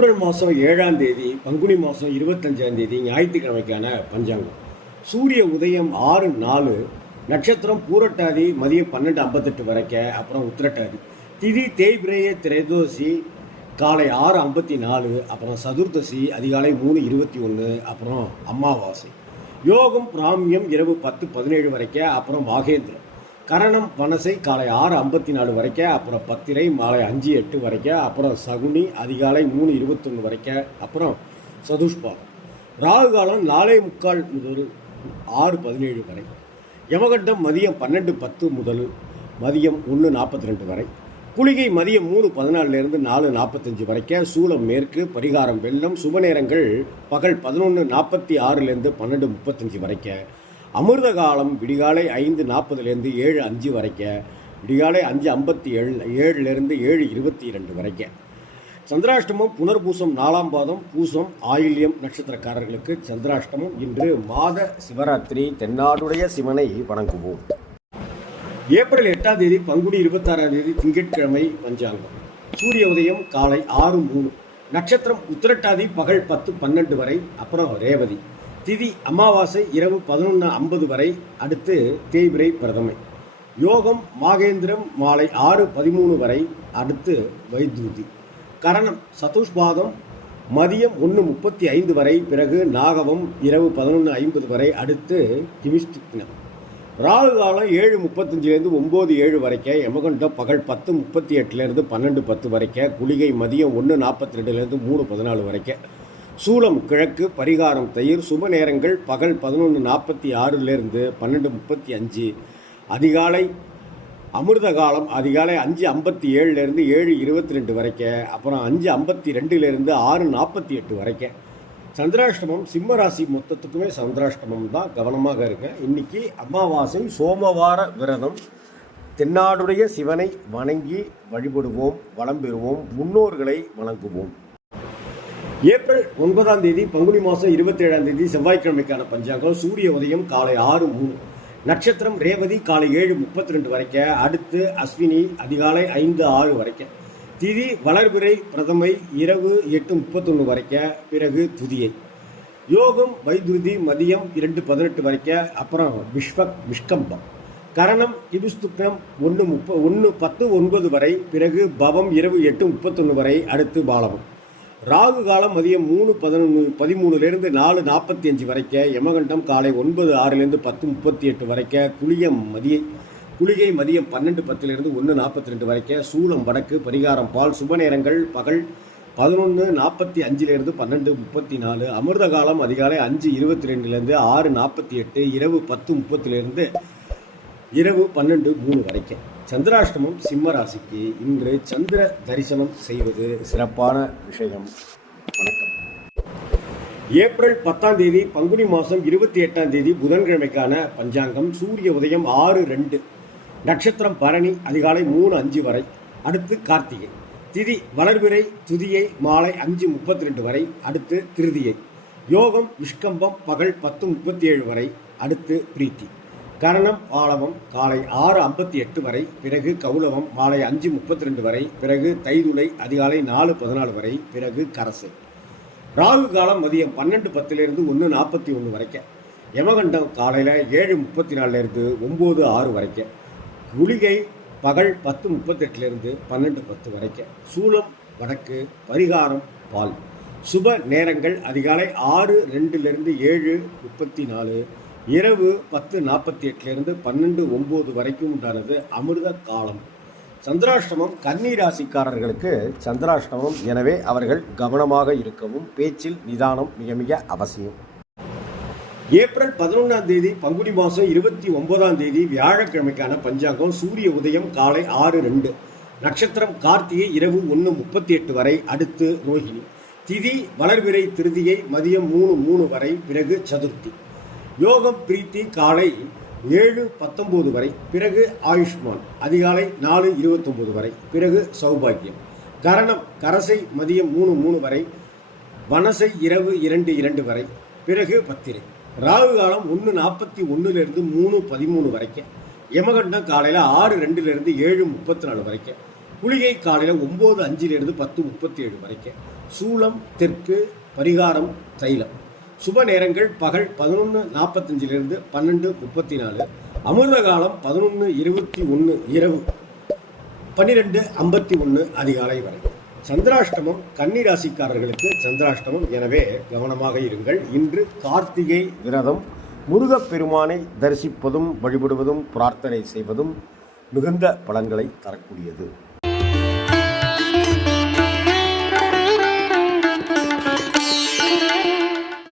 April மாதம் ஏழாம் தேதி பங்குனி மாதம் இருபத்தஞ்சாம் தேதி ஞாயிற்றுக்கிழமைக்கான பஞ்சாங்கம். சூரிய உதயம் ஆறு நாலு நட்சத்திரம் பூரட்டாதி மதியம் பன்னெண்டு ஐம்பத்தெட்டு வரைக்க அப்புறம் உத்திரட்டாதி. திதி தேய்பிரேய திரைதோசி காலை ஆறு ஐம்பத்தி நாலு அப்புறம் சதுர்தசி அதிகாலை மூணு இருபத்தி ஒன்று அப்புறம் அமாவாசை. யோகம் பிராமியம் இரவு பத்து பதினேழு வரைக்க அப்புறம் வாகேந்திரம் கரணம் வனசை காலை ஆறு ஐம்பத்தி நாலு வரைக்கும் அப்புறம் பத்திரை மாலை அஞ்சு எட்டு வரைக்க அப்புறம் சகுனி அதிகாலை மூணு இருபத்தொன்று வரைக்க அப்புறம் சதுஷ்பாதம். ராகு காலம் நாலே முக்கால் முதல் ஆறு பதினேழு வரை. யமகண்டம் மதியம் பன்னெண்டு பத்து முதல் மதியம் ஒன்று நாற்பத்தி ரெண்டு வரை. குளிகை மதியம் மூணு பதினாலிருந்து நாலு நாற்பத்தஞ்சு வரைக்க சூளம் மேற்கு பரிகாரம் வெள்ளம் சுப நேரங்கள் பகல் பதினொன்று நாற்பத்தி ஆறுலேருந்து பன்னெண்டு முப்பத்தஞ்சு வரைக்க. அமிர்த காலம் விடிகாலை ஐந்து நாற்பதுலேருந்து ஏழு அஞ்சு வரைக்க விடிகாலை அஞ்சு ஐம்பத்தி ஏழு ஏழுலேருந்து ஏழு இருபத்தி இரண்டு வரைக்க. சந்திராஷ்டமம் புனர்பூசம் நாலாம் பாதம் பூசம் ஆயில்யம் நட்சத்திரக்காரர்களுக்கு சந்திராஷ்டமம். இன்று மாத சிவராத்திரி தென்னாடுடைய சிவனை வணங்குவோம். ஏப்ரல் எட்டாம் தேதி பங்குனி இருபத்தாறாம் தேதி திங்கட்கிழமை பஞ்சாங்கம். சூரிய உதயம் காலை ஆறு மூணு. நட்சத்திரம் உத்திரட்டாதி பகல் பத்து பன்னெண்டு வரை அப்புறம் ரேவதி. திதி அமாவாசை இரவு பதினொன்று ஐம்பது வரை அடுத்து தேய்பிரை பிரதமை. யோகம் மாகேந்திரம் மாலை ஆறு பதிமூணு வரை அடுத்து வைத்தூதி கரணம் சதுஷ்பாதம் மதியம் ஒன்று முப்பத்தி ஐந்து வரை பிறகு நாகவம் இரவு பதினொன்று ஐம்பது வரை அடுத்து கிமிஸ்துக்னம் ராகு காலம் ஏழு முப்பத்தஞ்சிலேருந்து ஒம்பது ஏழு வரைக்க யமகண்டம் பகல் பத்து முப்பத்தி எட்டுலேருந்து பன்னெண்டு பத்து வரைக்க குளிகை மதியம் ஒன்று நாற்பத்தி ரெண்டுலேருந்து மூணு பதினாலு வரைக்கும் சூலம் கிழக்கு பரிகாரம் தயிர் சுப நேரங்கள் பகல் பதினொன்று நாற்பத்தி ஆறுலேருந்து பன்னெண்டு முப்பத்தி அஞ்சு. அதிகாலை அமிர்த காலம் அதிகாலை அஞ்சு ஐம்பத்தி ஏழுலேருந்து ஏழு இருபத்தி ரெண்டு வரைக்கும் அப்புறம் அஞ்சு ஐம்பத்தி ரெண்டுலேருந்து ஆறு நாற்பத்தி எட்டு வரைக்கும் சந்திராஷ்டமம் சிம்ம ராசி மொத்தத்துக்குமே சந்திராஷ்டமம் தான் கவனமாக இருங்க. இன்னைக்கு அமாவாசை சோமவார விரதம். தென்னாடுடைய சிவனை வணங்கி வழிபடுவோம் வளம் பெறுவோம் முன்னோர்களை வணங்குவோம். ஏப்ரல் ஒன்பதாம் தேதி பங்குனி மாதம் இருபத்தி ஏழாம் தேதி செவ்வாய்க்கிழமைக்கான பஞ்சாங்கம். சூரிய உதயம் காலை ஆறு மூணு. நட்சத்திரம் ரேவதி காலை ஏழு முப்பத்தி ரெண்டு வரைக்க அடுத்து அஸ்வினி அதிகாலை ஐந்து ஆறு வரைக்க திதி வளர்பிறை பிரதமை இரவு எட்டு முப்பத்தொன்று வரைக்க பிறகு துதியை. யோகம் வைதுருதி மதியம் இரண்டு பதினெட்டு வரைக்க அப்புறம் விஸ்வக் விஷ்கம்பம். கரணம் கிபுஸ்துக்கம் ஒன்று முப்ப ஒன்று பத்து ஒன்பது வரை. பிறகு பவம் இரவு எட்டு முப்பத்தொன்று வரை. அடுத்து பாலவம் ராகு காலம் மதியம் மூணு பதினொன்று பதிமூணுலேருந்து நாலு நாற்பத்தி அஞ்சு வரைக்க யமகண்டம் காலை ஒன்பது ஆறுலேருந்து பத்து முப்பத்தி எட்டு வரைக்க குளியம் மதிய குளிகை மதியம் பன்னெண்டு பத்துலேருந்து ஒன்று நாற்பத்தி ரெண்டு வரைக்க சூளம் வடக்கு பரிகாரம் பால் சுப நேரங்கள் பகல் பதினொன்று நாற்பத்தி அஞ்சுலேருந்து பன்னெண்டு முப்பத்தி நாலு அமிர்த காலம் அதிகாலை அஞ்சு இருபத்தி ரெண்டுலேருந்து ஆறு நாற்பத்தி எட்டு இரவு பத்து முப்பத்துலேருந்து இரவு பன்னெண்டு மூணு வரைக்கும் சந்திராஷ்டமம் சிம்ம ராசிக்கு இன்று சந்திர தரிசனம் செய்வது சிறப்பான விஷயம். வணக்கம். ஏப்ரல் பத்தாம் தேதி பங்குனி மாதம் இருபத்தி எட்டாம் தேதி புதன்கிழமைக்கான பஞ்சாங்கம் சூரிய உதயம் ஆறு ரெண்டு. நட்சத்திரம் பரணி அதிகாலை மூணு அஞ்சு வரை. அடுத்து கார்த்திகை. திதி வளர்விரை துதியை மாலை அஞ்சு முப்பத்தி ரெண்டு வரை. அடுத்து திருதியை. யோகம் விஷ்கம்பம் பகல் பத்து முப்பத்தி ஏழு வரை. அடுத்து பிரீத்தி. கரணம் பாலவம் காலை ஆறு ஐம்பத்தி எட்டு வரை பிறகு கௌலவம் மாலை அஞ்சு முப்பத்தி ரெண்டு வரை பிறகு தைதுளை அதிகாலை நாலு பதினாலு வரை பிறகு கரசு. ராகு காலம் மதியம் பன்னெண்டு பத்துலேருந்து ஒன்று நாற்பத்தி ஒன்று வரைக்கும் யமகண்டம் காலையில் ஏழு முப்பத்தி நாலுலேருந்து ஒம்பது ஆறு வரைக்கும் குளிகை பகல் பத்து முப்பத்தெட்டுலேருந்து பன்னெண்டு பத்து வரைக்கும் சூலம் வடக்கு பரிகாரம் பால். சுப நேரங்கள் அதிகாலை ஆறு ரெண்டுலேருந்து ஏழு முப்பத்தி நாலு இரவு பத்து நாற்பத்தி எட்டுலேருந்து பன்னெண்டு ஒம்பது வரைக்கும் உண்டானது அமிர்த காலம். சந்திராஷ்டமம் கன்னி ராசிக்காரர்களுக்கு சந்திராஷ்டமம். எனவே அவர்கள் கவனமாக இருக்கவும் பேச்சில் நிதானம் மிக மிக அவசியம். ஏப்ரல் பதினொன்றாம் தேதி பங்குனி மாதம் இருபத்தி ஒன்பதாம் தேதி வியாழக்கிழமைக்கான பஞ்சாங்கம். சூரிய உதயம் காலை ஆறு ரெண்டு. நட்சத்திரம் கார்த்திகை இரவு ஒன்று முப்பத்தி எட்டு வரை. அடுத்து ரோஹிணி. திதி வளர்விரை திருதியை மதியம் மூணு மூணு வரை. பிறகு சதுர்த்தி. யோகம் பிரீத்தி காலை ஏழு பத்தொம்போது வரை பிறகு ஆயுஷ்மான் அதிகாலை நாலு இருபத்தொம்போது வரை பிறகு சௌபாகியம். கரணம் கரசை மதியம் மூணு மூணு வரை வனசை இரவு இரண்டு இரண்டு வரை பிறகு பத்திரை. ராகு காலம் ஒன்று நாற்பத்தி ஒன்றுலேருந்து மூணு பதிமூணு வரைக்கும். யமகண்டம் காலையில் ஆறு ரெண்டுலேருந்து ஏழு முப்பத்தி நாலு வரைக்கும். குளிகை காலையில் ஒம்பது அஞ்சுலேருந்து பத்து முப்பத்தி ஏழு வரைக்கும். சூளம் தெற்கு பரிகாரம் தைலம். சுப நேரங்கள் பகல் பதினொன்று நாற்பத்தஞ்சிலிருந்து பன்னெண்டு முப்பத்தி நாலு அமிர்த காலம் பதினொன்று இருபத்தி ஒன்று இரவு பன்னிரெண்டு ஐம்பத்தி ஒன்று அதிகாலை வரை. சந்திராஷ்டமம் கன்னிராசிக்காரர்களுக்கு சந்திராஷ்டமம். எனவே கவனமாக இருங்கள். இன்று கார்த்திகை விரதம். முருகப்பெருமானை தரிசிப்பதும் வழிபடுவதும் பிரார்த்தனை செய்வதும் மிகுந்த பலன்களை தரக்கூடியது.